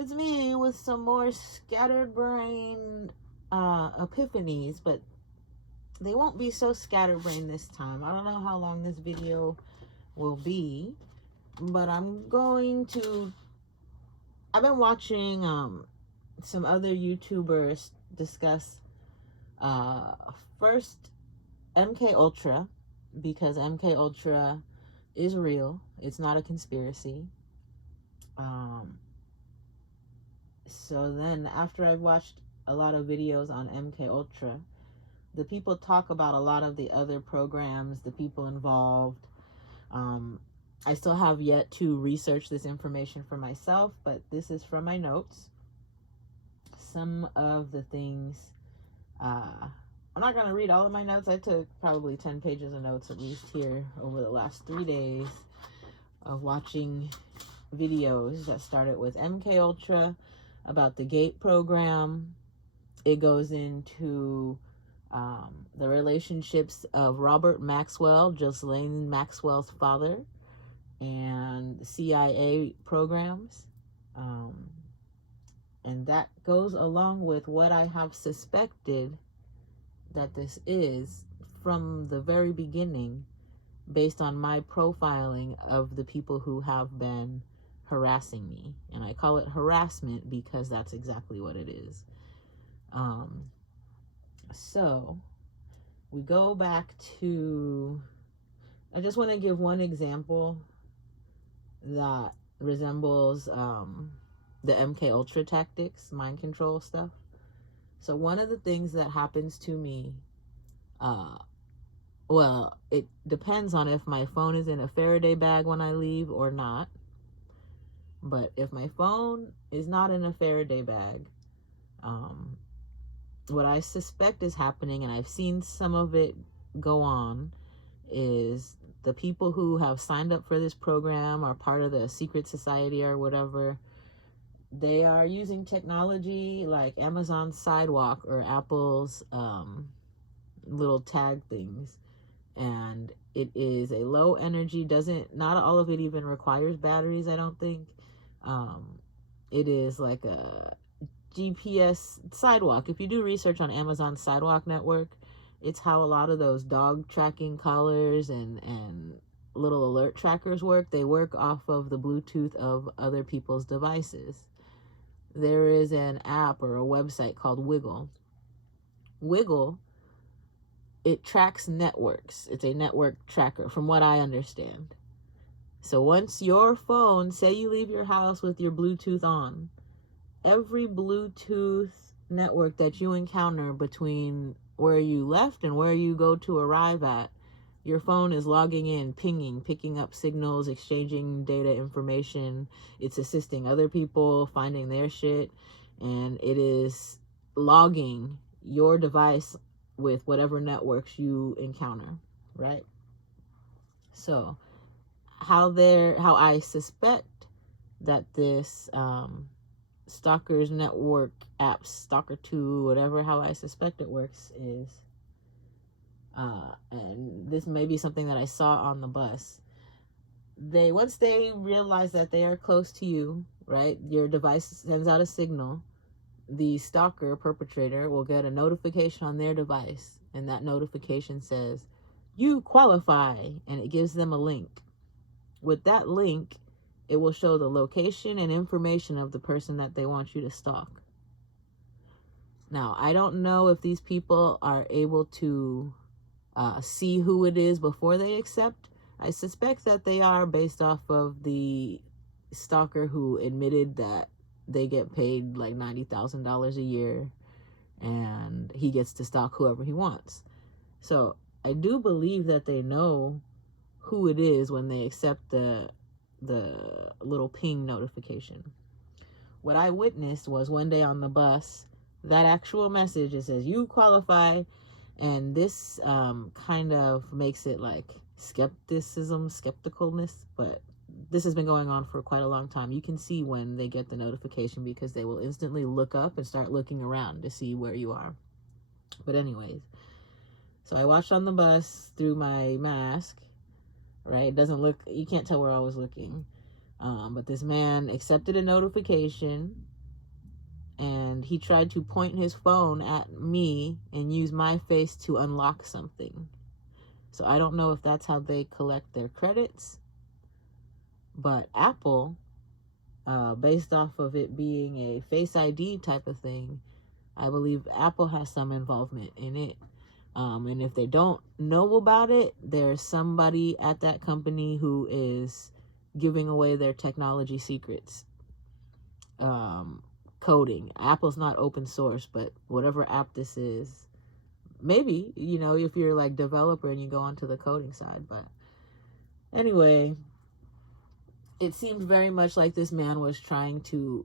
It's me with some more scattered brain epiphanies, but they won't be so scatterbrained this time. I don't know how long this video will be, but I've been watching some other YouTubers discuss first MK Ultra, because MK Ultra is real. It's not a conspiracy. So then after I've watched a lot of videos on MK Ultra, the people talk about a lot of the other programs, the people involved. I still have yet to research this information for myself, but this is from my notes. Some of the things, I'm not going to read all of my notes. I took probably 10 pages of notes at least here over the last 3 days of watching videos that started with MK Ultra, about the GATE program. It goes into the relationships of Robert Maxwell, Ghislaine Maxwell's father, and the CIA programs. And that goes along with what I have suspected that this is from the very beginning, based on my profiling of the people who have been harassing me. And I call it harassment because that's exactly what it is. So we go back to, I just want to give one example that resembles the MK Ultra tactics, mind control stuff. So one of the things that happens to me, well, it depends on if my phone is in a Faraday bag when I leave or not. But if my phone is not in a Faraday bag, what I suspect is happening, and I've seen some of it go on, is the people who have signed up for this program, are part of the secret society or whatever, they are using technology like Amazon's Sidewalk or Apple's little tag things. And it is a low energy, not all of it even requires batteries, I don't think. It is like a GPS Sidewalk. If you do research on Amazon's Sidewalk network, it's how a lot of those dog tracking collars and little alert trackers work. They work off of the Bluetooth of other people's devices. There is an app or a website called Wiggle. Wiggle, it tracks networks. It's a network tracker, from what I understand. So once your phone, say you leave your house with your Bluetooth on, every Bluetooth network that you encounter between where you left and where you go to arrive at, your phone is logging in, pinging, picking up signals, exchanging data information. It's assisting other people finding their shit, and it is logging your device with whatever networks you encounter, right? So how I suspect that this Stalker's Network app, Stalker 2, whatever, how I suspect it works is, and this may be something that I saw on the bus, once they realize that they are close to you, right, your device sends out a signal, the stalker perpetrator will get a notification on their device, and that notification says, you qualify, and it gives them a link. With that link, it will show the location and information of the person that they want you to stalk. Now, I don't know if these people are able to see who it is before they accept. I suspect that they are, based off of the stalker who admitted that they get paid like $90,000 a year and he gets to stalk whoever he wants. So I do believe that they know who it is when they accept the little ping notification. What I witnessed was one day on the bus, that actual message, it says, you qualify, and this kind of makes it like skepticalness, but this has been going on for quite a long time. You can see when they get the notification because they will instantly look up and start looking around to see where you are. But anyways, so I watched on the bus through my mask, right? It doesn't look, you can't tell where I was looking. But this man accepted a notification, and he tried to point his phone at me and use my face to unlock something. So I don't know if that's how they collect their credits, but Apple, based off of it being a Face ID type of thing, I believe Apple has some involvement in it. And if they don't know about it, there's somebody at that company who is giving away their technology secrets. Coding. Apple's not open source, but whatever app this is, maybe, if you're like developer and you go onto the coding side. But anyway, it seemed very much like this man was trying to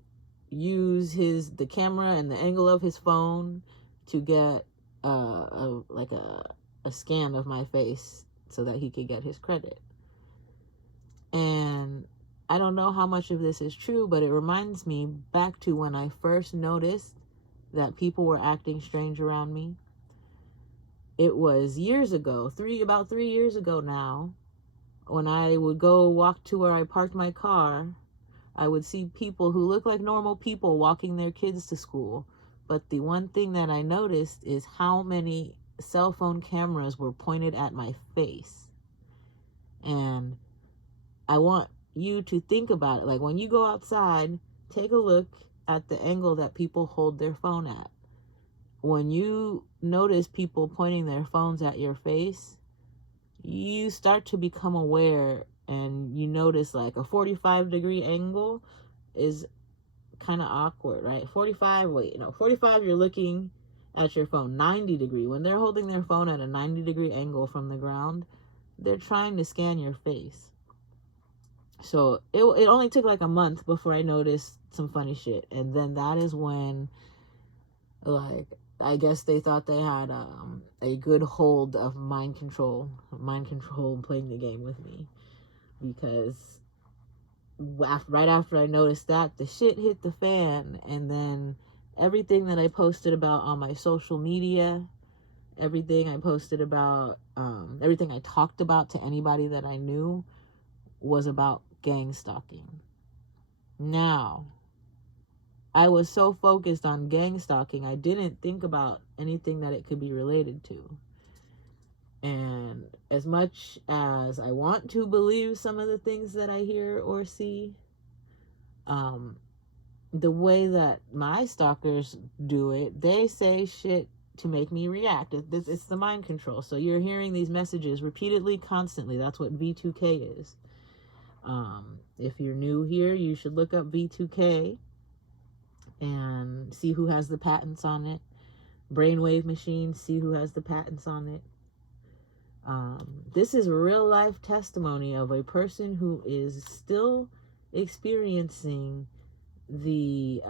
use the camera and the angle of his phone to get a scan of my face so that he could get his credit. And I don't know how much of this is true, but it reminds me back to when I first noticed that people were acting strange around me. It was years ago, about 3 years ago now, when I would go walk to where I parked my car, I would see people who look like normal people walking their kids to school. But the one thing that I noticed is how many cell phone cameras were pointed at my face. And I want you to think about it. Like, when you go outside, take a look at the angle that people hold their phone at. When you notice people pointing their phones at your face, you start to become aware, and you notice like a 45-degree angle is kind of awkward, right? 45, you're looking at your phone. 90 degree, when they're holding their phone at a 90-degree angle from the ground, they're trying to scan your face. So it only took like a month before I noticed some funny shit. And then that is when, like, I guess they thought they had a good hold of mind control playing the game with me. Because right after I noticed that, the shit hit the fan. And then everything that I posted about on my social media, everything I posted about, everything I talked about to anybody that I knew was about gang stalking. Now, I was so focused on gang stalking, I didn't think about anything that it could be related to. And as much as I want to believe some of the things that I hear or see, the way that my stalkers do it, they say shit to make me react. It's the mind control. So you're hearing these messages repeatedly, constantly. That's what V2K is. If you're new here, you should look up V2K and see who has the patents on it. Brainwave machines, see who has the patents on it. This is real life testimony of a person who is still experiencing the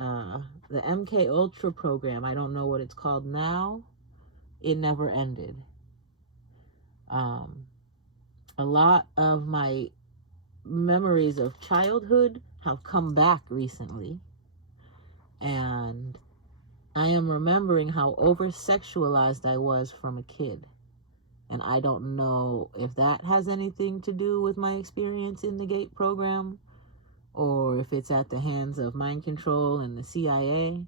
MK Ultra program. I don't know what it's called now. It never ended. A lot of my memories of childhood have come back recently, and I am remembering how over-sexualized I was from a kid. And I don't know if that has anything to do with my experience in the GATE program, or if it's at the hands of mind control and the CIA.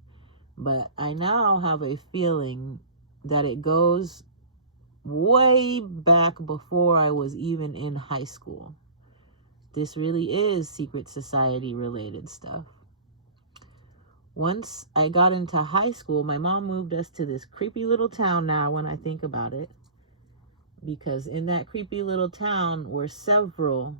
But I now have a feeling that it goes way back before I was even in high school. This really is secret society related stuff. Once I got into high school, my mom moved us to this creepy little town now when I think about it. Because in that creepy little town were several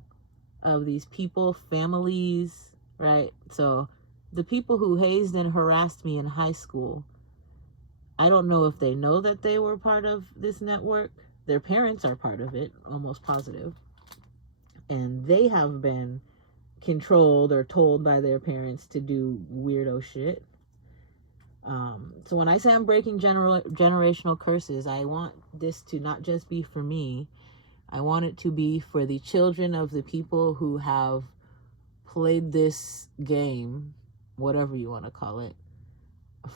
of these people, families, right? So the people who hazed and harassed me in high school, I don't know if they know that they were part of this network. Their parents are part of it, almost positive. And they have been controlled or told by their parents to do weirdo shit. So when I say I'm breaking generational curses, I want this to not just be for me. I want it to be for the children of the people who have played this game, whatever you want to call it,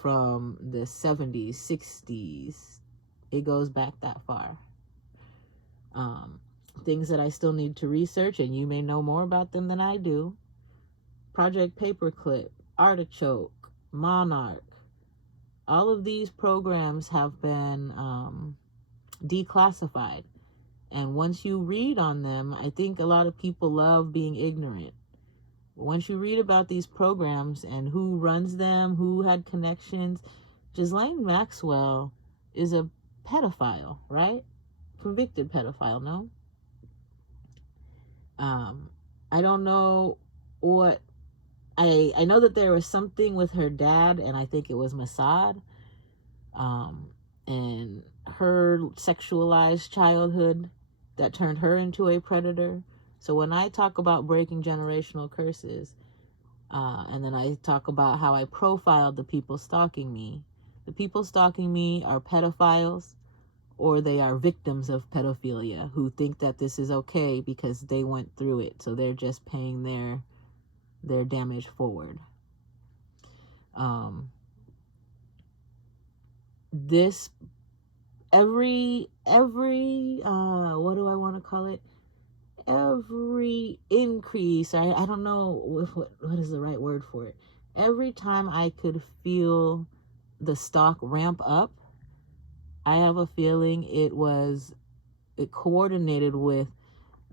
from the 70s, 60s. It goes back that far. Things that I still need to research, and you may know more about them than I do. Project Paperclip, Artichoke, Monarch, All of these programs have been declassified. And once you read on them, I think a lot of people love being ignorant. But once you read about these programs and who runs them, who had connections, Ghislaine Maxwell is a pedophile, right? Convicted pedophile, no? I don't know what I know that there was something with her dad, and I think it was Mossad, and her sexualized childhood that turned her into a predator. So when I talk about breaking generational curses, and then I talk about how I profiled the people stalking me, the people stalking me are pedophiles, or they are victims of pedophilia who think that this is okay because they went through it, so they're just paying their damage forward. This every what do I want to call it? Every increase, I don't know what is the right word for it. Every time I could feel the stock ramp up, I have a feeling it coordinated with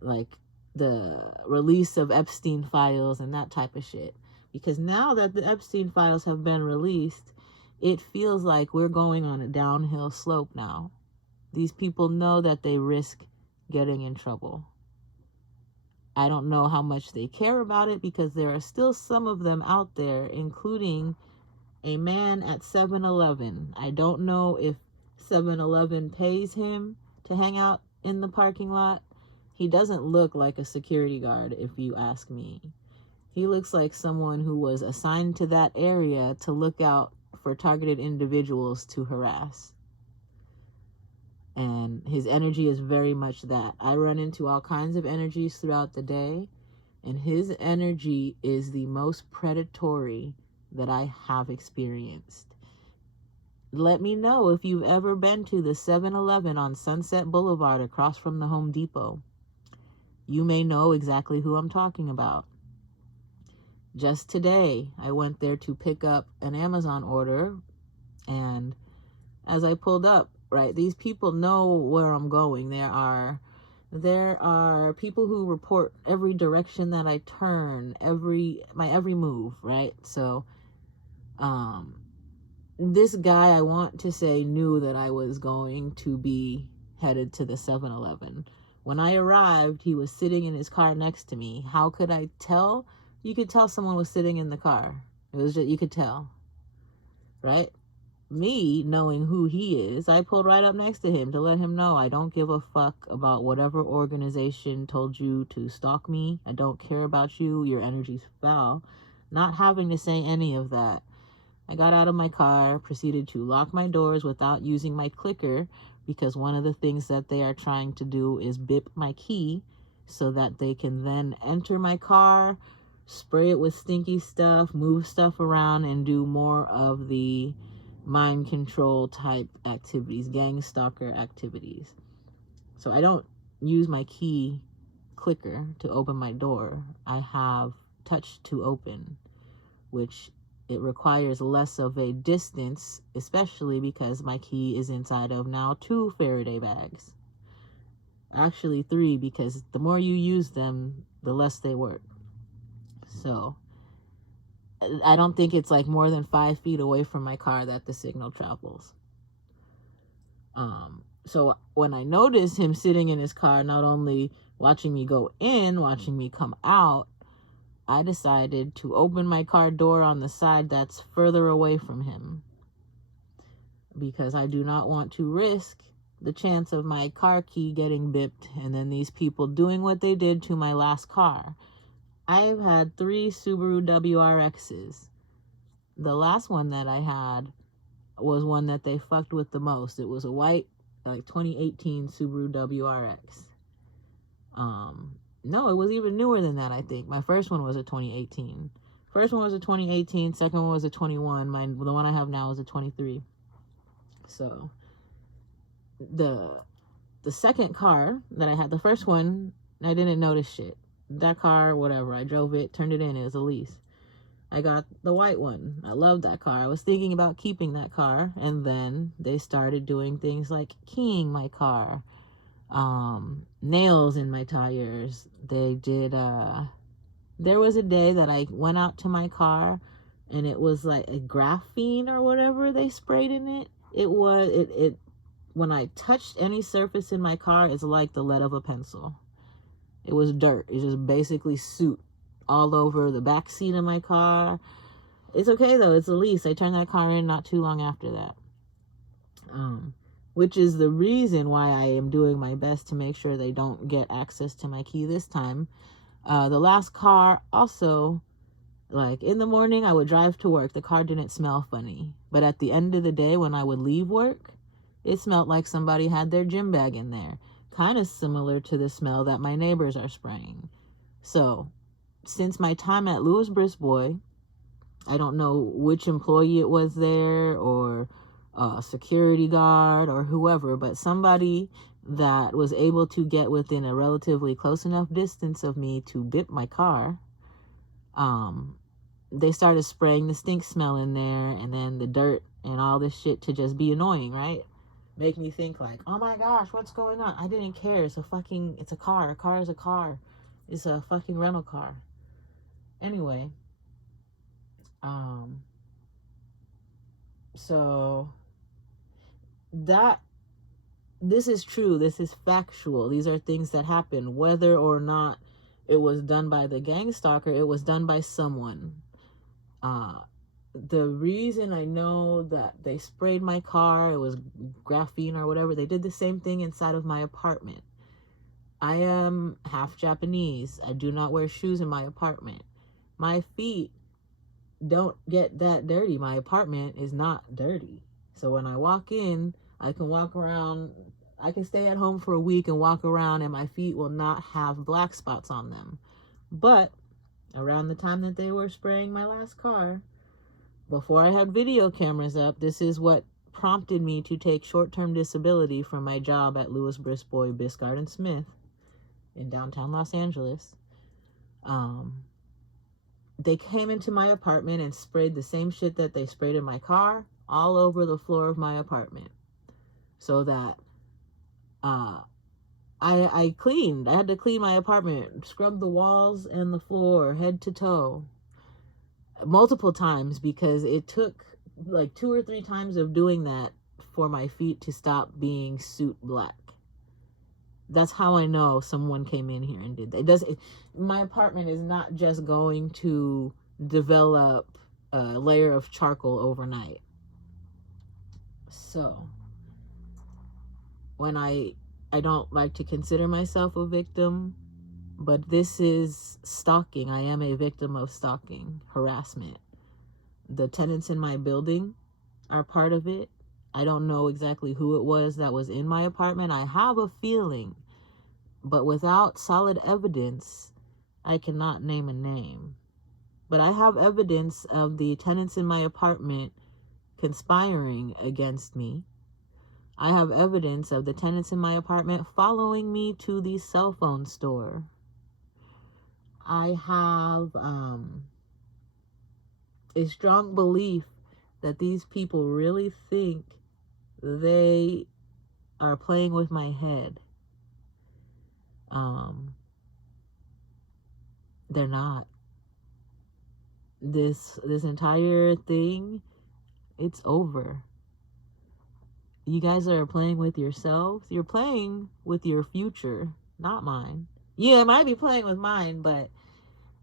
like the release of Epstein files and that type of shit. Because now that the Epstein files have been released, it feels like we're going on a downhill slope now. These people know that they risk getting in trouble. I don't know how much they care about it, because there are still some of them out there, including a man at 7-Eleven. I don't know if 7-Eleven pays him to hang out in the parking lot. He doesn't look like a security guard, if you ask me. He looks like someone who was assigned to that area to look out for targeted individuals to harass. And his energy is very much that. I run into all kinds of energies throughout the day, and his energy is the most predatory that I have experienced. Let me know if you've ever been to the 7-Eleven on Sunset Boulevard across from the Home Depot. You may know exactly who I'm talking about. Just today, I went there to pick up an Amazon order, and as I pulled up, right, these people know where I'm going. There are people who report every direction that I turn, my every move, right? So this guy, I want to say, knew that I was going to be headed to the 7-Eleven. When I arrived, he was sitting in his car next to me. How could I tell? You could tell someone was sitting in the car. It was just, you could tell, right? Me knowing who he is, I pulled right up next to him to let him know I don't give a fuck about whatever organization told you to stalk me. I don't care about you. Your energy's foul. Not having to say any of that, I got out of my car, proceeded to lock my doors without using my clicker, because one of the things that they are trying to do is bip my key so that they can then enter my car, spray it with stinky stuff, move stuff around, and do more of the mind control type activities, gang stalker activities. So I don't use my key clicker to open my door. I have touch to open, which it requires less of a distance, especially because my key is inside of now 2 Faraday bags. Actually 3, because the more you use them, the less they work. So I don't think it's like more than 5 feet away from my car that the signal travels. So when I noticed him sitting in his car, not only watching me go in, watching me come out, I decided to open my car door on the side that's further away from him, because I do not want to risk the chance of my car key getting bipped and then these people doing what they did to my last car. I've had 3 Subaru WRXs. The last one that I had was one that they fucked with the most. It was a white, like 2018 Subaru WRX. No, it was even newer than that, I think. My first one was a 2018. First one was a 2018, second one was a 21. The one I have now is a 23. So the second car that I had, the first one, I didn't notice shit. That car, whatever, I drove it, turned it in, it was a lease. I got the white one. I love that car. I was thinking about keeping that car, and then they started doing things like keying my car, nails in my tires. They did, there was a day that I went out to my car and it was like a graphene or whatever they sprayed in it. It when I touched any surface in my car, it's like the lead of a pencil. It was dirt. It's just basically soot all over the back seat of my car. It's okay though, it's a lease. I turned that car in not too long after that. Which is the reason why I am doing my best to make sure they don't get access to my key this time. The last car also, like in the morning I would drive to work, the car didn't smell funny. But at the end of the day when I would leave work, it smelled like somebody had their gym bag in there. Kind of similar to the smell that my neighbors are spraying. So, since my time at Louis Brisbois, I don't know which employee it was there or a security guard or whoever, but somebody that was able to get within a relatively close enough distance of me to bip my car, they started spraying the stink smell in there and then the dirt and all this shit to just be annoying, right? Make me think like, oh my gosh, what's going on? I didn't care. It's a car. A car is a car. It's a fucking rental car. Anyway, so this is true. This is factual. These are things that happen. Whether or not it was done by the gang stalker, it was done by someone. The reason I know that they sprayed my car, it was graphene or whatever, they did the same thing inside of my apartment. I am half Japanese. I do not wear shoes in my apartment. My feet don't get that dirty. My apartment is not dirty. So when I walk in, I can walk around. I can stay at home for a week and walk around and my feet will not have black spots on them. But around the time that they were spraying my last car, before I had video cameras up, this is what prompted me to take short-term disability from my job at Louis Brisbois, Biscard and Smith in downtown Los Angeles. They came into my apartment and sprayed the same shit that they sprayed in my car all over the floor of my apartment. So that I cleaned. I had to clean my apartment, scrub the walls and the floor head to toe multiple times because it took like 2 or 3 times of doing that for my feet to stop being soot black. That's how I know someone came in here and did that. My apartment is not just going to develop a layer of charcoal overnight. So, when I don't like to consider myself a victim, but this is stalking. I am a victim of stalking, harassment. The tenants in my building are part of it. I don't know exactly who it was that was in my apartment. I have a feeling, but without solid evidence, I cannot name a name. But I have evidence of the tenants in my apartment conspiring against me. I have evidence of the tenants in my apartment following me to the cell phone store. I have a strong belief that these people really think they are playing with my head. They're not. This entire thing, it's over. You guys are playing with yourselves. You're playing with your future, not mine. Yeah, I might be playing with mine, but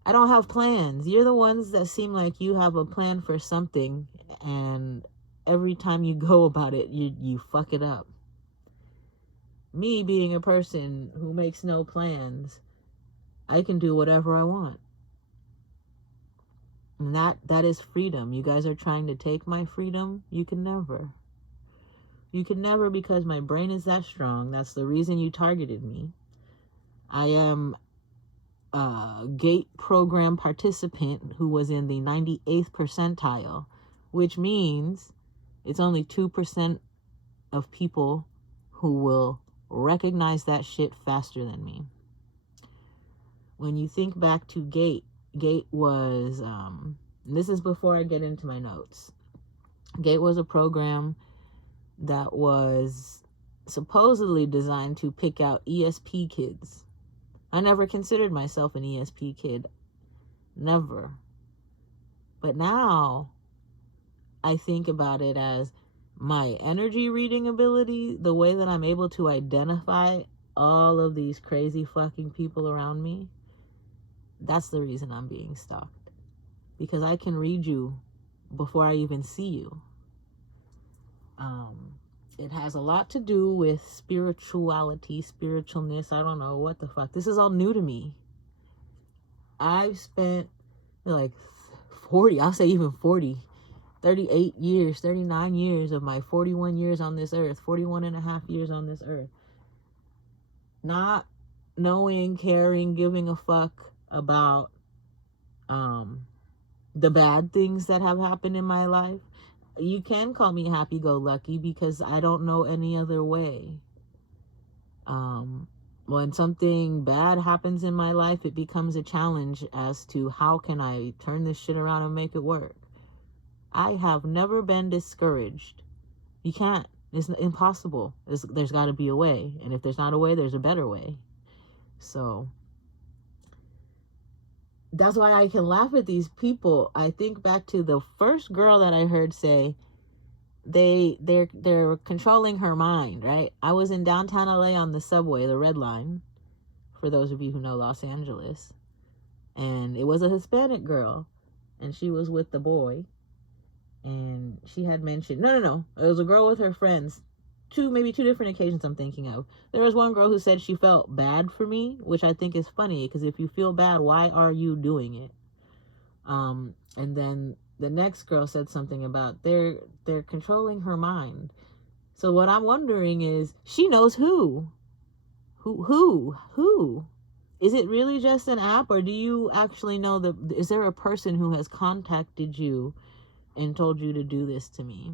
I don't have plans. You're the ones that seem like you have a plan for something, and every time you go about it, you fuck it up. Me being a person who makes no plans, I can do whatever I want. And that is freedom. You guys are trying to take my freedom. You can never. You can never, because my brain is that strong. That's the reason you targeted me. I am a GATE program participant who was in the 98th percentile, which means it's only 2% of people who will recognize that shit faster than me. When you think back to GATE was And this is before I get into my notes. GATE was a program that was supposedly designed to pick out ESP kids. I never considered myself an ESP kid. Never. But now I think about it as my energy reading ability, the way that I'm able to identify all of these crazy fucking people around me. That's the reason I'm being stalked. Because I can read you before I even see you. It has a lot to do with spirituality, spiritualness. I don't know what the fuck. This is all new to me. I've spent like 40, I'll say even 40, 38 years, 39 years of my 41 years on this earth, 41 and a half years on this earth, not knowing, caring, giving a fuck about the bad things that have happened in my life. You can call me happy-go-lucky because I don't know any other way. When something bad happens in my life, it becomes a challenge as to how can I turn this shit around and make it work. I have never been discouraged. You can't. It's impossible. There's got to be a way. And if there's not a way, there's a better way. So that's why I can laugh at these people. I think back to the first girl that I heard say they're controlling her mind, right? I was in downtown LA on the subway, the Red Line, for those of you who know Los Angeles. And it was a Hispanic girl, and she was with the boy. And she had mentioned, no, it was a girl with her friends. Maybe two different occasions I'm thinking of. There was one girl who said she felt bad for me, which I think is funny, because if you feel bad, why are you doing it? And then the next girl said something about they're controlling her mind. So what I'm wondering is, she knows who? Who? Is it really just an app, or do you actually know is there a person who has contacted you and told you to do this to me?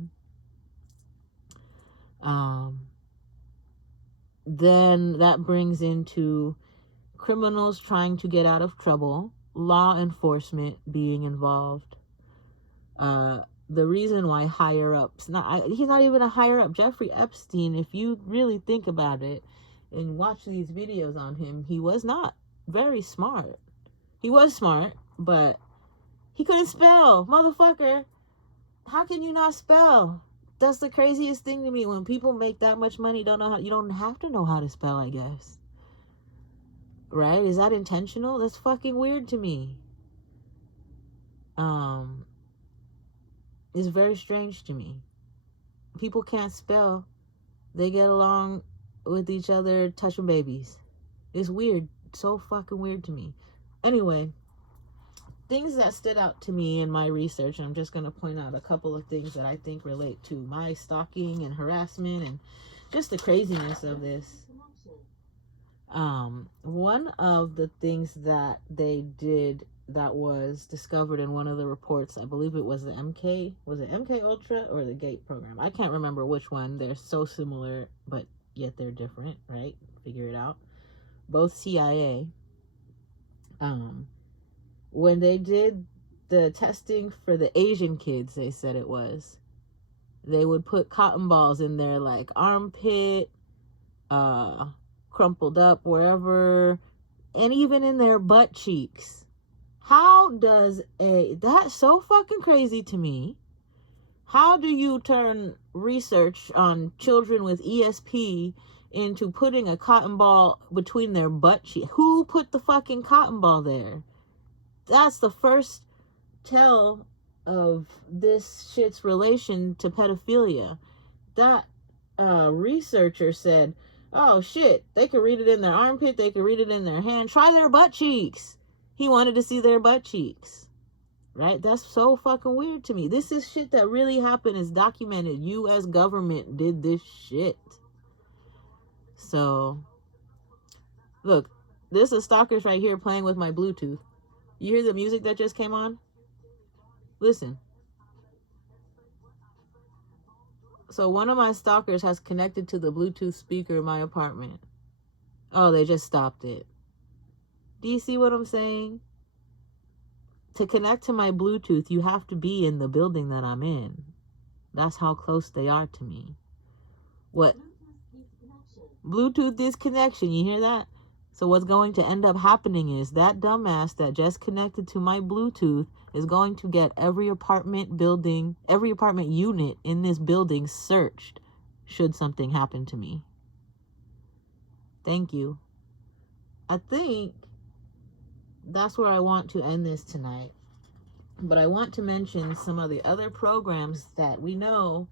Then that brings into criminals trying to get out of trouble, law enforcement being involved. The reason why higher ups, he's not even a higher up. Jeffrey Epstein, if you really think about it and watch these videos on him, he was not very smart. He was smart, but he couldn't spell. Motherfucker, how can you not spell? That's the craziest thing to me. When people make that much money, you don't have to know how to spell, I guess. Right? Is that intentional? That's fucking weird to me. It's very strange to me. People can't spell. They get along with each other, touching babies. It's weird. So fucking weird to me. Anyway, things that stood out to me in my research, and I'm just going to point out a couple of things that I think relate to my stalking and harassment and just the craziness of this. One of the things that they did that was discovered in one of the reports, I believe it was the was it MK Ultra or the GATE program? I can't remember which one. They're so similar, but yet they're different, right? Figure it out. Both CIA. When they did the testing for the Asian kids, they said it was, they would put cotton balls in their like armpit, crumpled up wherever, and even in their butt cheeks. How does that's so fucking crazy to me. How do you turn research on children with ESP into putting a cotton ball between their butt cheeks? Who put the fucking cotton ball there? That's the first tell of this shit's relation to pedophilia. That researcher said, oh shit, they could read it in their armpit, they could read it in their hand, try their butt cheeks. He wanted to see their butt cheeks. Right? That's so fucking weird to me. This is shit that really happened. Is documented. U.S. government did this shit. So, look, this is stalkers right here playing with my Bluetooth. You hear the music that just came on? Listen. So one of my stalkers has connected to the Bluetooth speaker in my apartment. Oh, they just stopped it. Do you see what I'm saying? To connect to my Bluetooth, you have to be in the building that I'm in. That's how close they are to me. What? Bluetooth disconnection. You hear that? So what's going to end up happening is that dumbass that just connected to my Bluetooth is going to get every apartment building, every apartment unit in this building searched should something happen to me. Thank you. I think that's where I want to end this tonight. But I want to mention some of the other programs that we know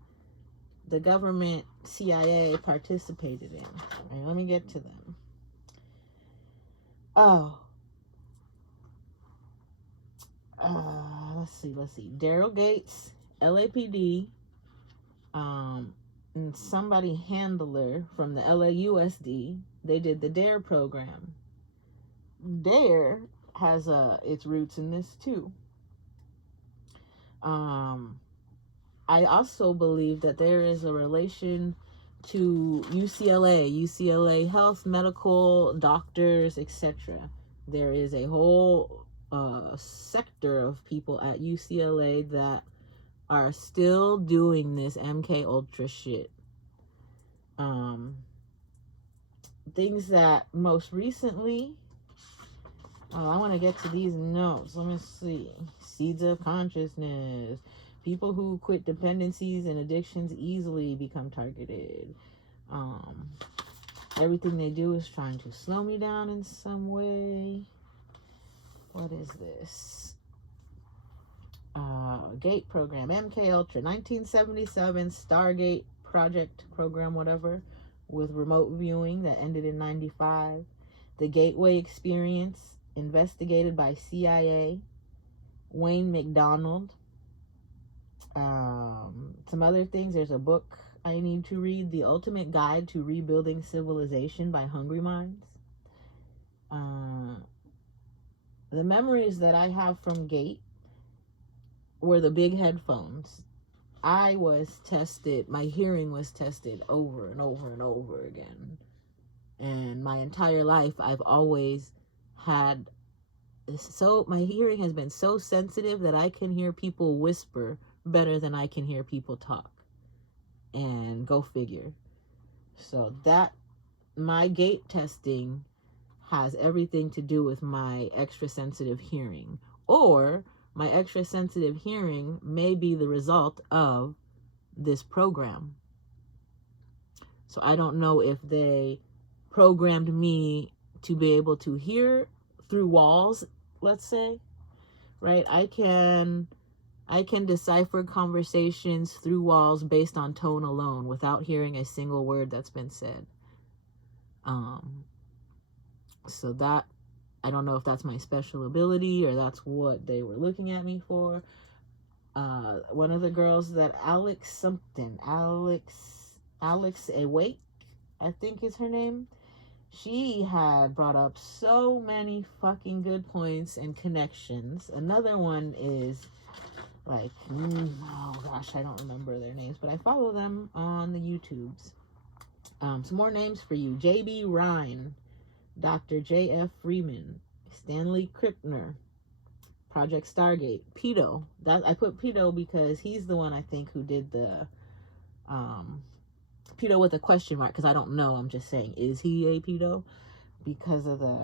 the government CIA participated in. All right, let me get to them. Oh. Let's see. Daryl Gates, LAPD, and somebody handler from the LAUSD. They did the DARE program. DARE has its roots in this too. I also believe that there is a relation to UCLA health, medical, doctors, etc. There is a whole sector of people at UCLA that are still doing this MK Ultra shit. Things that most recently, I want to get to these notes. Let me see. Seeds of consciousness. People who quit dependencies and addictions easily become targeted. Everything they do is trying to slow me down in some way. What is this? GATE program, MK Ultra, 1977 Stargate project program, whatever, with remote viewing that ended in 95. The Gateway Experience, investigated by CIA, Wayne McDonald. Some other things. There's a book I need to read, The Ultimate Guide to Rebuilding Civilization by Hungry Minds. The memories that I have from GATE were the big headphones. I was tested, my hearing was tested over and over and over again. And my entire life, I've always had my hearing has been so sensitive that I can hear people whisper better than I can hear people talk. And go figure. So that, my GATE testing has everything to do with my extra sensitive hearing. Or my extra sensitive hearing may be the result of this program. So I don't know if they programmed me to be able to hear through walls, let's say, right? I can decipher conversations through walls based on tone alone without hearing a single word that's been said. So that, I don't know if that's my special ability or that's what they were looking at me for. One of the girls that Alex Awake, I think is her name. She had brought up so many fucking good points and connections. Another one is like, oh gosh, I don't remember their names, but I follow them on the YouTubes. Some more names for you. J.B. Rhine, Dr. J.F. Freeman, Stanley Krippner, Project Stargate, Pedo. That I put Pedo because he's the one I think who did the pedo with a question mark, because I don't know. I'm just saying, is he a pedo? Because of the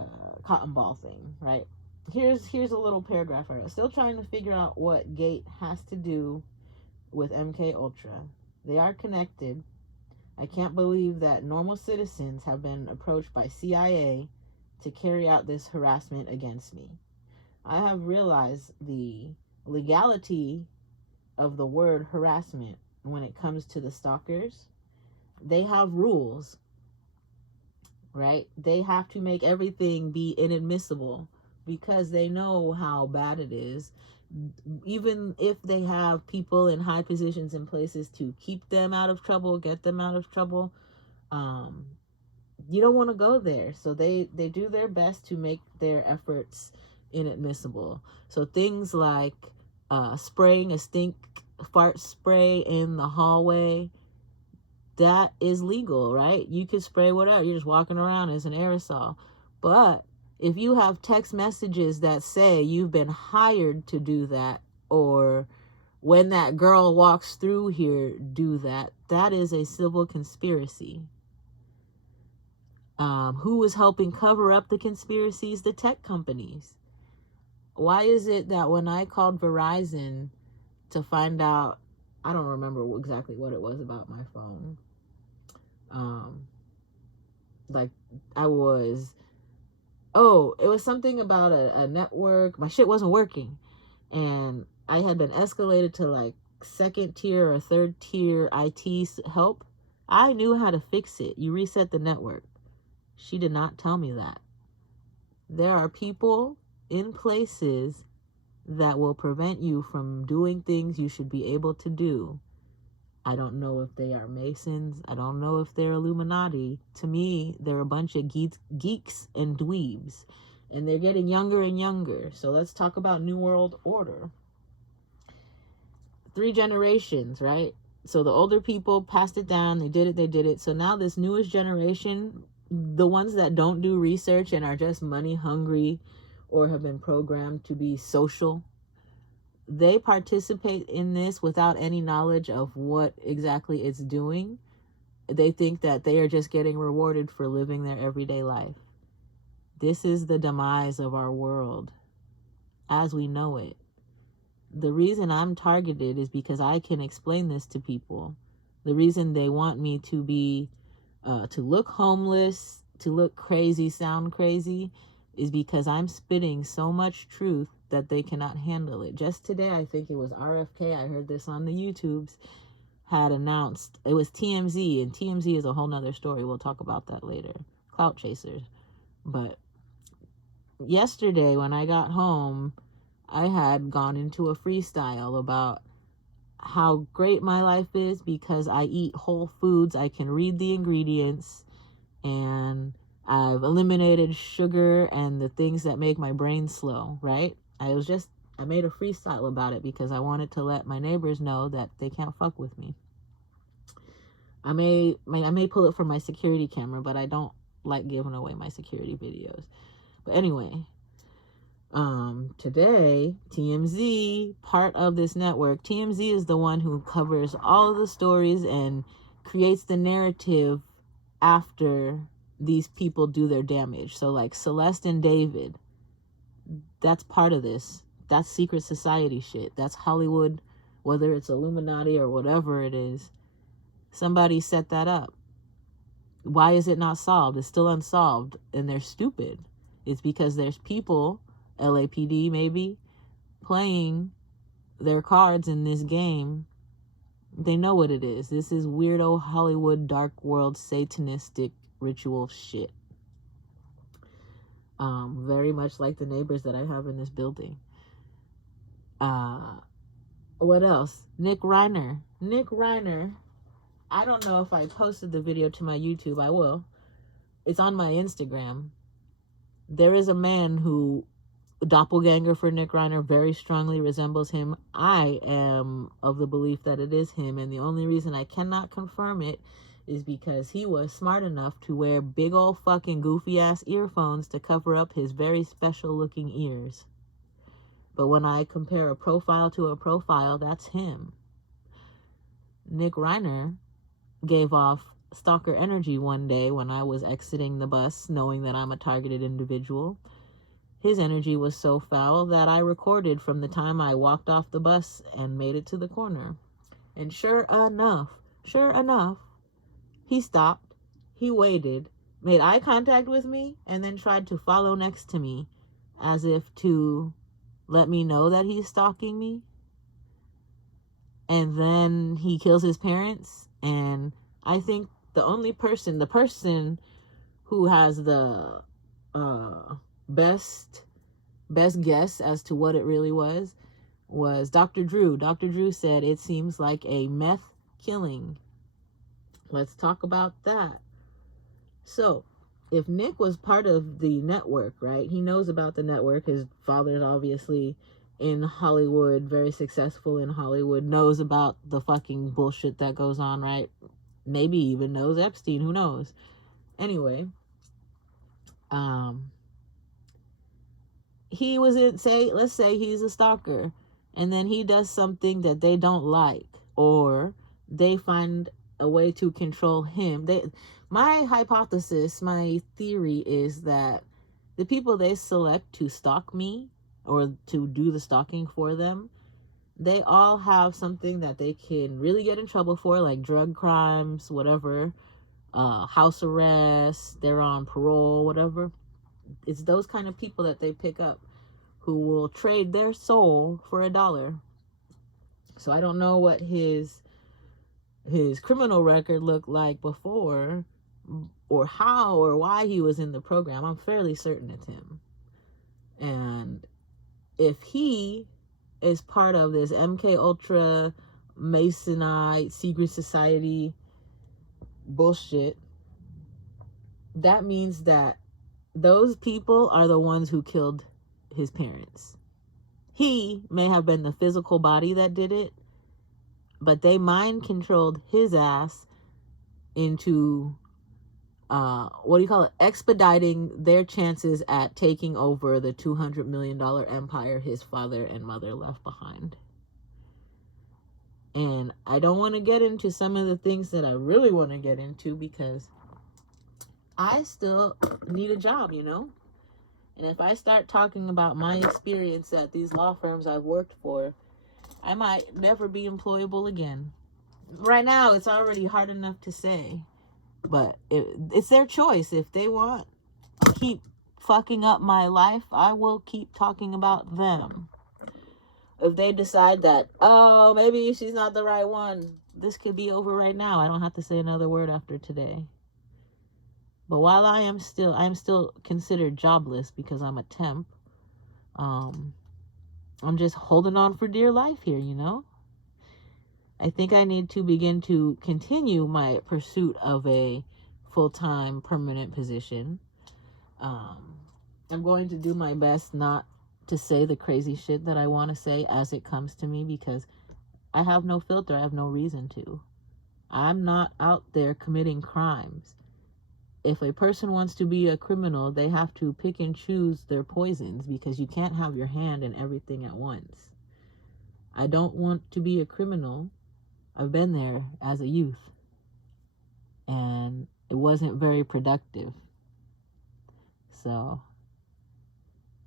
cotton ball thing, right? Here's a little paragraph. I'm still trying to figure out what GATE has to do with MK Ultra. They are connected. I can't believe that normal citizens have been approached by CIA to carry out this harassment against me. I have realized the legality of the word harassment when it comes to the stalkers. They have rules, right? They have to make everything be inadmissible because they know how bad it is. Even if they have people in high positions in places to keep them out of trouble, get them out of trouble, you don't want to go there. So they do their best to make their efforts inadmissible. So things like spraying a stink fart spray in the hallway, that is legal, right? You could spray whatever. You're just walking around as an aerosol. But If you have text messages that say you've been hired to do that, or when that girl walks through here, do that, that is a civil conspiracy. Who is helping cover up the conspiracies? The tech companies. Why is it that when I called Verizon to find out, I don't remember exactly what it was about my phone. Like it was something about a network. My shit wasn't working. And I had been escalated to like second tier or third tier IT help. I knew how to fix it. You reset the network. She did not tell me that. There are people in places that will prevent you from doing things you should be able to do. I don't know if they are Masons. I don't know if they're Illuminati. To me, they're a bunch of geeks and dweebs. And they're getting younger and younger. So let's talk about New World Order. 3 generations, right? So the older people passed it down. They did it. So now this newest generation, the ones that don't do research and are just money hungry or have been programmed to be social, they participate in this without any knowledge of what exactly it's doing. They think that they are just getting rewarded for living their everyday life. This is the demise of our world as we know it. The reason I'm targeted is because I can explain this to people. The reason they want me to be, to look homeless, to look crazy, sound crazy, is because I'm spitting so much truth that they cannot handle it. Just today, I think it was RFK, I heard this on the YouTubes, had announced, it was TMZ, and TMZ is a whole nother story. We'll talk about that later. Clout chasers. But yesterday when I got home, I had gone into a freestyle about how great my life is because I eat whole foods. I can read the ingredients, and I've eliminated sugar and the things that make my brain slow, right? I made a freestyle about it because I wanted to let my neighbors know that they can't fuck with me. I may pull it from my security camera, but I don't like giving away my security videos. But anyway, today, TMZ, part of this network, TMZ is the one who covers all of the stories and creates the narrative after these people do their damage. So like Celeste and David, that's part of this. That's secret society shit. That's Hollywood, whether it's Illuminati or whatever it is. Somebody set that up. Why is it not solved? It's still unsolved, and they're stupid. It's because there's people, LAPD maybe, playing their cards in this game. They know what it is. This is weirdo Hollywood dark world satanistic ritual shit. Very much like the neighbors that I have in this building. What else? Nick Reiner. I don't know if I posted the video to my YouTube. I will. It's on my Instagram. There is a man who, doppelganger for Nick Reiner, very strongly resembles him. I am of the belief that it is him, and the only reason I cannot confirm it is because he was smart enough to wear big old fucking goofy ass earphones to cover up his very special looking ears. But when I compare a profile to a profile, that's him. Nick Reiner gave off stalker energy one day when I was exiting the bus, knowing that I'm a targeted individual. His energy was so foul that I recorded from the time I walked off the bus and made it to the corner. And sure enough, he stopped, he waited, made eye contact with me, and then tried to follow next to me as if to let me know that he's stalking me. And then he kills his parents, and I think the person who has the best guess as to what it really was Dr. Drew. Dr. Drew said it seems like a meth killing. Let's talk about that. So, if Nick was part of the network, right? He knows about the network. His father's obviously in Hollywood, very successful in Hollywood, knows about the fucking bullshit that goes on, right? Maybe even knows Epstein, who knows? Anyway, he was in, let's say he's a stalker, and then he does something that they don't like, or they find a way to control him. My hypothesis, my theory is that the people they select to stalk me or to do the stalking for them, they all have something that they can really get in trouble for, like drug crimes, whatever, house arrest, they're on parole, whatever. It's those kind of people that they pick up who will trade their soul for $1. So I don't know what his criminal record looked like before, or how or why he was in the program. I'm fairly certain it's him. And if he is part of this MK Ultra Masonite secret society bullshit, that means that those people are the ones who killed his parents. He may have been the physical body that did it, but they mind controlled his ass into expediting their chances at taking over the $200 million empire his father and mother left behind. And I don't want to get into some of the things that I really want to get into because I still need a job, you know? And if I start talking about my experience at these law firms I've worked for, I might never be employable again. Right now, it's already hard enough to say. But it's their choice. If they want to keep fucking up my life, I will keep talking about them. If they decide that, oh, maybe she's not the right one, this could be over right now. I don't have to say another word after today. But while I'm still considered jobless because I'm a temp. I'm just holding on for dear life here, you know? I think I need to begin to continue my pursuit of a full-time permanent position. I'm going to do my best not to say the crazy shit that I want to say as it comes to me because I have no filter. I have no reason to. I'm not out there committing crimes. If a person wants to be a criminal, they have to pick and choose their poisons because you can't have your hand in everything at once. I don't want to be a criminal. I've been there as a youth, and it wasn't very productive. So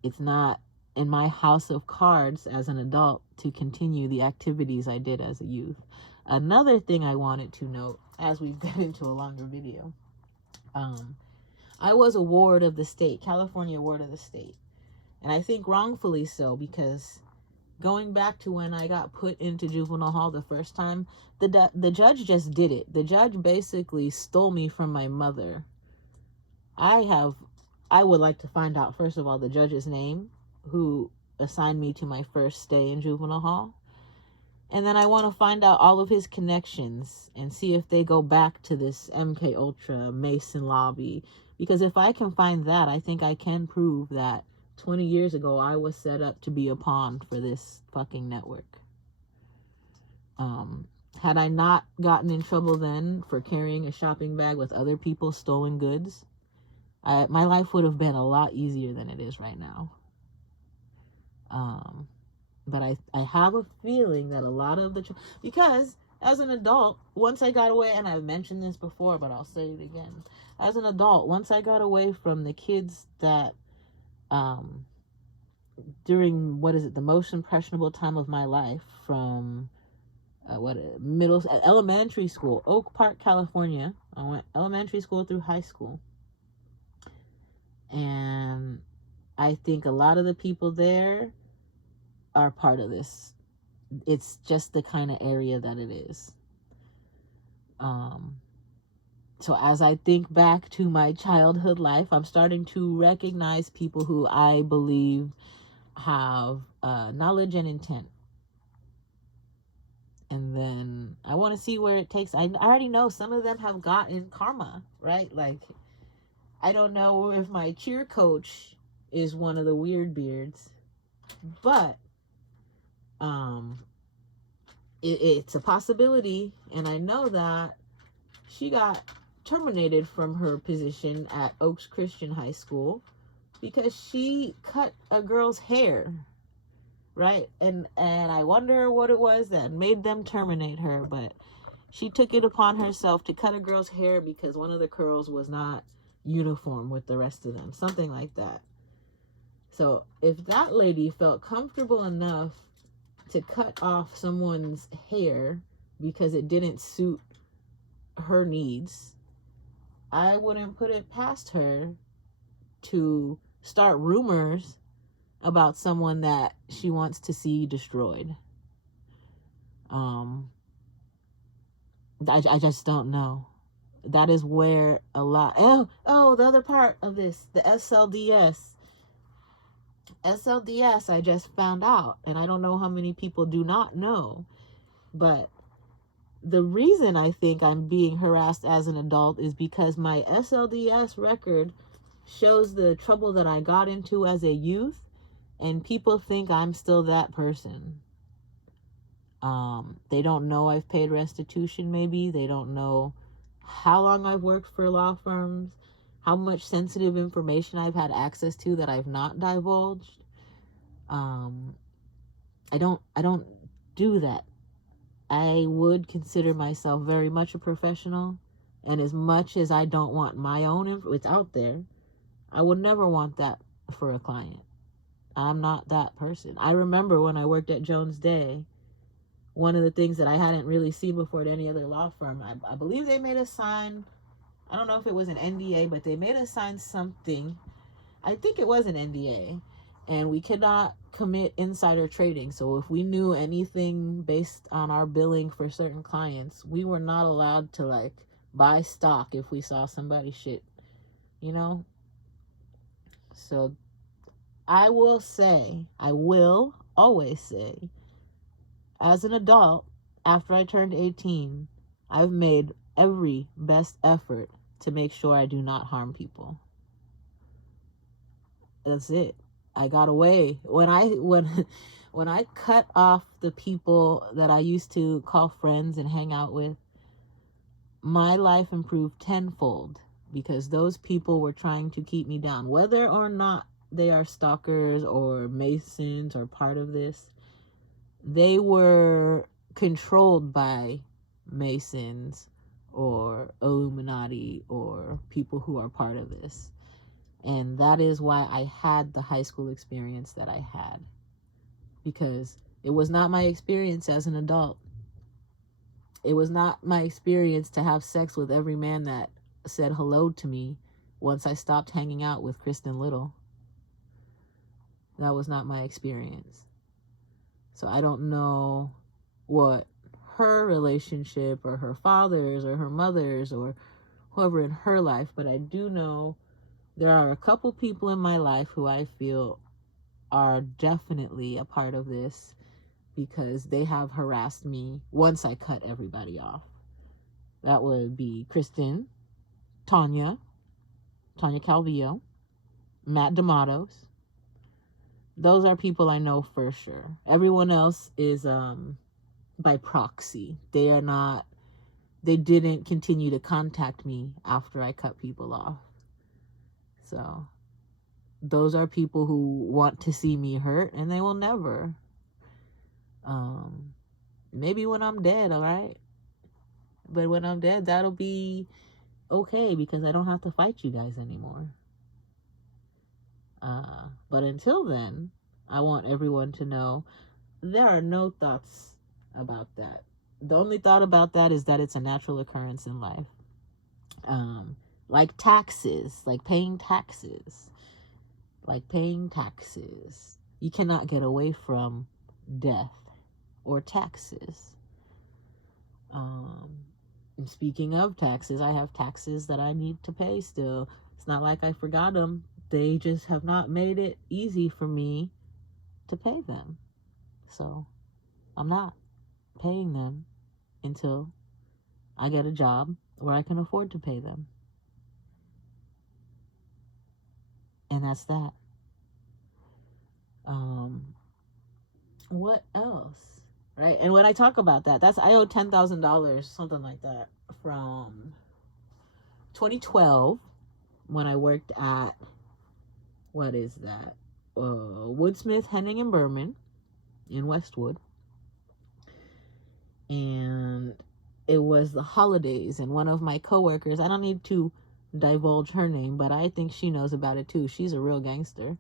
it's not in my house of cards as an adult to continue the activities I did as a youth. Another thing I wanted to note as we get into a longer video, I was a ward of the state, California ward of the state, and I think wrongfully so because going back to when I got put into juvenile hall the first time, the judge just did it. The judge basically stole me from my mother. I would like to find out, first of all, the judge's name, who assigned me to my first stay in juvenile hall. And then I want to find out all of his connections and see if they go back to this MK Ultra Mason lobby. Because if I can find that, I think I can prove that 20 years ago, I was set up to be a pawn for this fucking network. Had I not gotten in trouble then for carrying a shopping bag with other people's stolen goods, my life would have been a lot easier than it is right now. But I have a feeling that a lot of because as an adult, once I got away, and I've mentioned this before, but I'll say it again. As an adult, once I got away from the kids that during the most impressionable time of my life, from elementary school, Oak Park, California. I went elementary school through high school, and I think a lot of the people there are part of this. It's just the kind of area that it is. So as I think back to my childhood life, I'm starting to recognize people who I believe have knowledge and intent. And then I want to see where it takes. I already know some of them have gotten karma, right? Like, I don't know if my cheer coach is one of the weird beards, but it's a possibility. And I know that she got terminated from her position at Oaks Christian High School because she cut a girl's hair, right? And I wonder what it was that made them terminate her, but she took it upon herself to cut a girl's hair because one of the girls was not uniform with the rest of them, something like that. So if that lady felt comfortable enough to cut off someone's hair because it didn't suit her needs, I wouldn't put it past her to start rumors about someone that she wants to see destroyed. I just don't know. That is where a lot. Oh, the other part of this, the SLDS. I just found out, and I don't know how many people do not know, but the reason I think I'm being harassed as an adult is because my SLDS record shows the trouble that I got into as a youth, and people think I'm still that person. They don't know I've paid restitution, maybe. They don't know how long I've worked for law firms, how much sensitive information I've had access to that I've not divulged. I don't do that. I would consider myself very much a professional, and as much as I don't want my own it's out there, I would never want that for a client. I'm not that person. I remember when I worked at Jones Day, one of the things that I hadn't really seen before at any other law firm, I believe they made us sign, I don't know if it was an NDA, but they made us sign something. I think it was an NDA, and we could not commit insider trading. So if we knew anything based on our billing for certain clients, we were not allowed to like buy stock if we saw somebody shit, you know? So I will always say, as an adult, after I turned 18, I've made every best effort to make sure I do not harm people. That's it. I got away. When I cut off the people that I used to call friends and hang out with, my life improved tenfold because those people were trying to keep me down. Whether or not they are stalkers or Masons or part of this, they were controlled by Masons or Illuminati or people who are part of this. And that is why I had the high school experience that I had. Because it was not my experience as an adult. It was not my experience to have sex with every man that said hello to me once I stopped hanging out with Kristen Little. That was not my experience. So I don't know what her relationship or her father's or her mother's or whoever in her life, but I do know there are a couple people in my life who I feel are definitely a part of this because they have harassed me once I cut everybody off. That would be Kristen, Tanya Calvillo, Matt D'Amatos. Those are people I know for sure. Everyone else is by proxy. They didn't continue to contact me after I cut people off. So those are people who want to see me hurt, and they will never. Maybe when I'm dead, all right? But when I'm dead, that'll be okay because I don't have to fight you guys anymore. But until then, I want everyone to know there are no thoughts about that. The only thought about that is that it's a natural occurrence in life. Like taxes, like paying taxes. You cannot get away from death or taxes. And speaking of taxes, I have taxes that I need to pay still. It's not like I forgot them. They just have not made it easy for me to pay them. So I'm not paying them until I get a job where I can afford to pay them. And that's that. What else? Right? And when I talk about that, I owe $10,000, something like that, from 2012 when I worked at what is that? Woodsmith, Henning, and Berman in Westwood. And it was the holidays, and one of my coworkers, I don't need to divulge her name, but I think she knows about it too. She's a real gangster,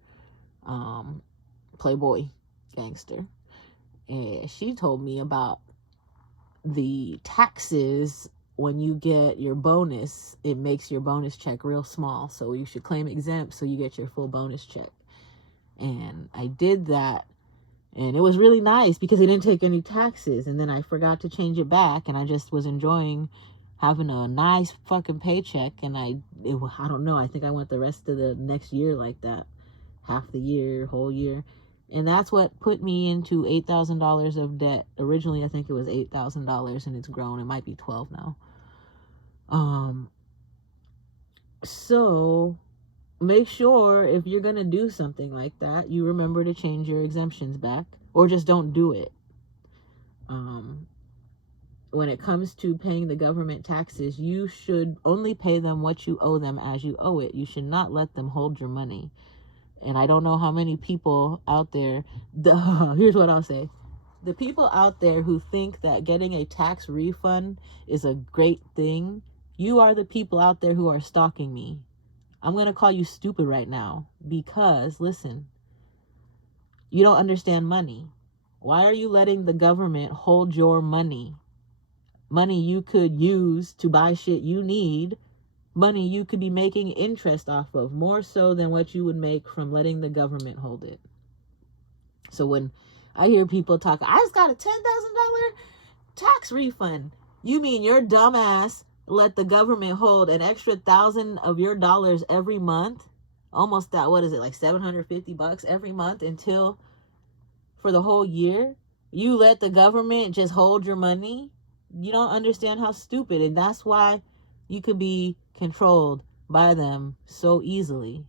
playboy gangster. And she told me about the taxes. When you get your bonus, it makes your bonus check real small, so you should claim exempt so you get your full bonus check. And I did that, and it was really nice because it didn't take any taxes. And then I forgot to change it back, and I just was enjoying having a nice fucking paycheck. And I don't know, I think I went the rest of the next year like that, half the year, whole year. And that's what put me into $8,000 of debt. Originally, I think it was $8,000, and it's grown. It might be 12 now. So make sure if you're going to do something like that, you remember to change your exemptions back, or just don't do it. When it comes to paying the government taxes, you should only pay them what you owe them as you owe it. You should not let them hold your money. And I don't know how many people out there, here's what I'll say. The people out there who think that getting a tax refund is a great thing, you are the people out there who are stalking me. I'm going to call you stupid right now because, listen, you don't understand money. Why are you letting the government hold your money? Money you could use to buy shit you need. Money you could be making interest off of, more so than what you would make from letting the government hold it. So when I hear people talk, I just got a $10,000 tax refund. You mean your dumbass let the government hold an extra $1,000 of your dollars every month? Almost that, what is it, like $750 every month until for the whole year? You let the government just hold your money? You don't understand how stupid, and that's why you could be controlled by them so easily.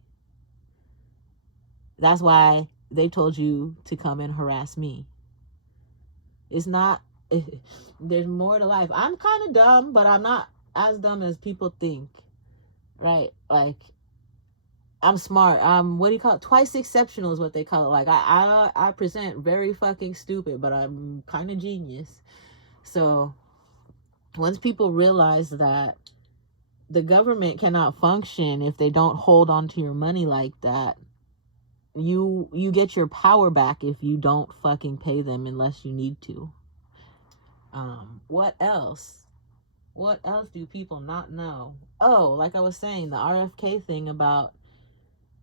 That's why they told you to come and harass me. It's not, there's more to life. I'm kind of dumb, but I'm not as dumb as people think, right? Like, I'm smart. What do you call it? Twice exceptional is what they call it. Like, I present very fucking stupid, but I'm kind of genius. So once people realize that the government cannot function if they don't hold on to your money like that, you get your power back if you don't fucking pay them unless you need to. What else? What else do people not know? Oh, like I was saying, the RFK thing about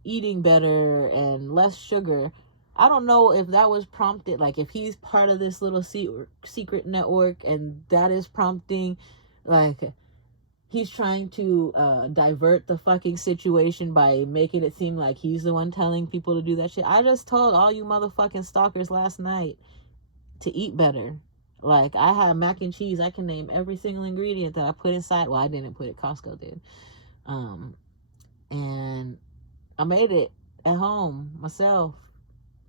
eating better and less sugar. I don't know if that was prompted, like if he's part of this little secret network and that is prompting, like he's trying to divert the fucking situation by making it seem like he's the one telling people to do that shit. I just told all you motherfucking stalkers last night to eat better. Like, I had mac and cheese. I can name every single ingredient that I put inside. Well, I didn't put it. Costco did. And I made it at home myself.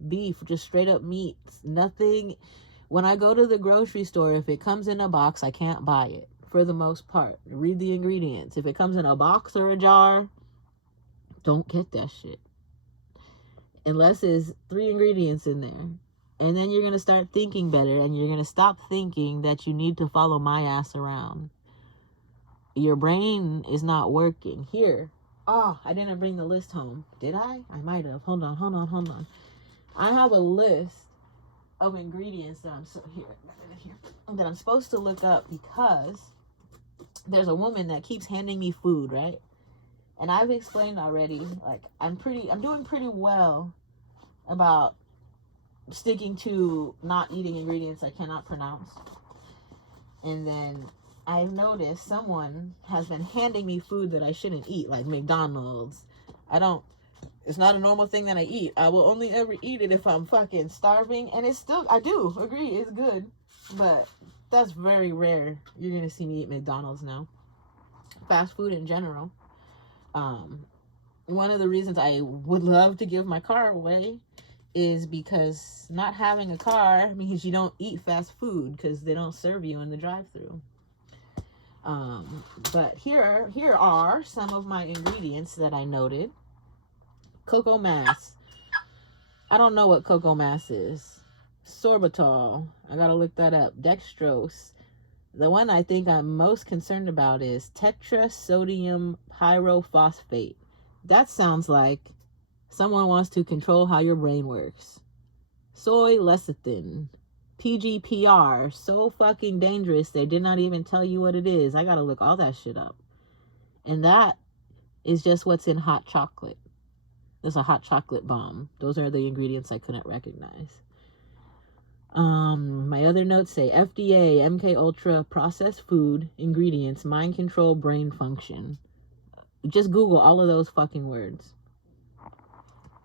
Beef, just straight up meat. Nothing. When I go to the grocery store, if it comes in a box, I can't buy it. For the most part, read the ingredients. If it comes in a box or a jar, don't get that shit unless there's 3 ingredients in there. And then you're going to start thinking better, and you're going to stop thinking that you need to follow my ass around. Your brain is not working. Here. Oh, I didn't bring the list home. Did I? I might have. Hold on. I have a list of ingredients that that I'm supposed to look up because there's a woman that keeps handing me food, right? And I've explained already, like, I'm doing pretty well about sticking to not eating ingredients I cannot pronounce. And then I've noticed someone has been handing me food that I shouldn't eat, like McDonald's. It's not a normal thing that I eat. I will only ever eat it if I'm fucking starving. And I do agree, it's good. But that's very rare. You're going to see me eat McDonald's now. Fast food in general. One of the reasons I would love to give my car away is because not having a car means you don't eat fast food because they don't serve you in the drive-thru. But here are some of my ingredients that I noted. Cocoa mass. I don't know what cocoa mass is. Sorbitol. I gotta look that up. Dextrose. The one I think I'm most concerned about is tetrasodium pyrophosphate. That sounds like someone wants to control how your brain works. Soy lecithin. PGPR. So fucking dangerous, they did not even tell you what it is. I gotta look all that shit up. And that is just what's in hot chocolate. There's a hot chocolate bomb. Those are the ingredients I couldn't recognize. My other notes say FDA, MK Ultra, processed food, ingredients, mind control, brain function. Just Google all of those fucking words.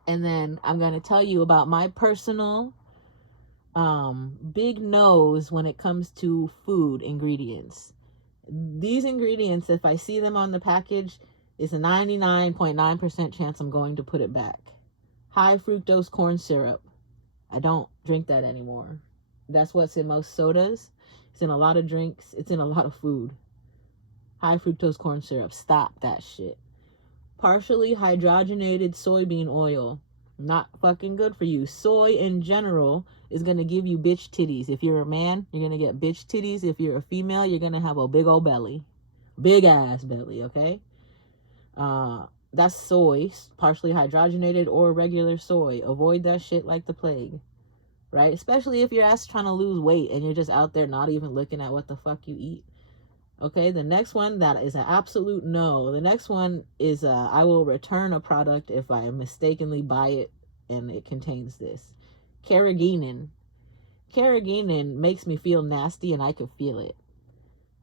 And then I'm going to tell you about my personal big no's when it comes to food ingredients. These ingredients, if I see them on the package, it's a 99.9% chance I'm going to put it back. High fructose corn syrup. I don't drink that anymore. That's what's in most sodas. It's in a lot of drinks. It's in a lot of food. High fructose corn syrup. Stop that shit. Partially hydrogenated soybean oil. Not fucking good for you. Soy in general is going to give you bitch titties. If you're a man, you're going to get bitch titties. If you're a female, you're going to have a big old belly. Big ass belly, okay? That's soy, partially hydrogenated or regular soy. Avoid that shit like the plague, right? Especially if your ass is trying to lose weight and you're just out there not even looking at what the fuck you eat. Okay, the next one, that is an absolute no. The next one is I will return a product if I mistakenly buy it and it contains this. Carrageenan. Carrageenan makes me feel nasty and I can feel it.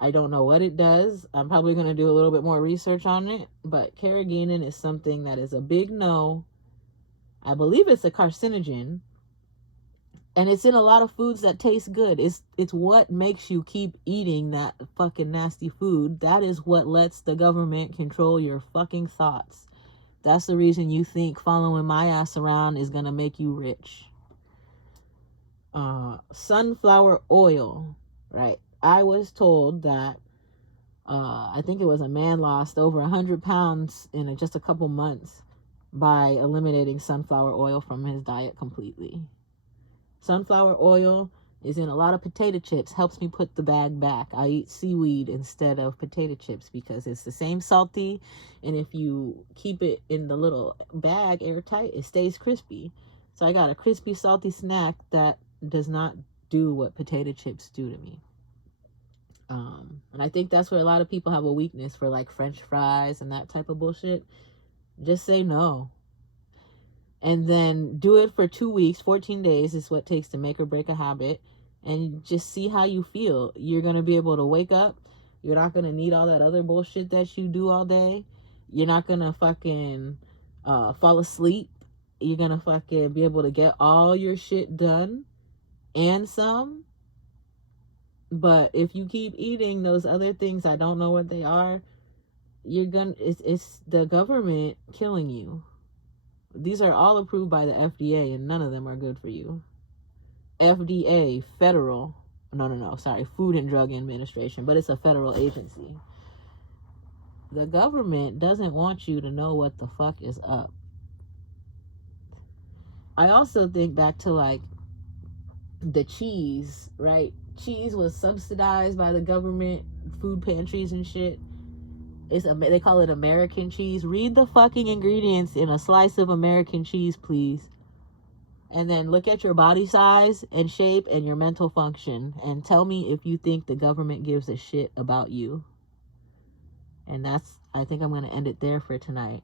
I don't know what it does. I'm probably going to do a little bit more research on it. But carrageenan is something that is a big no. I believe it's a carcinogen. And it's in a lot of foods that taste good. It's what makes you keep eating that fucking nasty food. That is what lets the government control your fucking thoughts. That's the reason you think following my ass around is going to make you rich. Sunflower oil, right? I was told that I think it was a man lost over 100 pounds in just a couple months by eliminating sunflower oil from his diet completely. Sunflower oil is in a lot of potato chips. Helps me put the bag back. I eat seaweed instead of potato chips because it's the same salty, and if you keep it in the little bag airtight, it stays crispy. So I got a crispy, salty snack that does not do what potato chips do to me. And I think that's where a lot of people have a weakness for, like, French fries and that type of bullshit. Just say no. And then do it for 2 weeks. 14 days is what it takes to make or break a habit. And just see how you feel. You're going to be able to wake up. You're not going to need all that other bullshit that you do all day. You're not going to fucking fall asleep. You're going to fucking be able to get all your shit done and some. But if you keep eating those other things, I don't know what they are, it's the government killing you. These are all approved by the FDA and none of them are good for you. FDA, Food and Drug Administration, but it's a federal agency. The government doesn't want you to know what the fuck is up. I also think back to, like, the cheese, right? Cheese was subsidized by the government, food pantries and shit. They call it American cheese. Read the fucking ingredients in a slice of American cheese, please. And then look at your body size and shape and your mental function and tell me if you think the government gives a shit about you. And I think I'm going to end it there for tonight.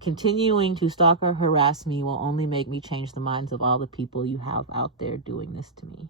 Continuing to stalk or harass me will only make me change the minds of all the people you have out there doing this to me.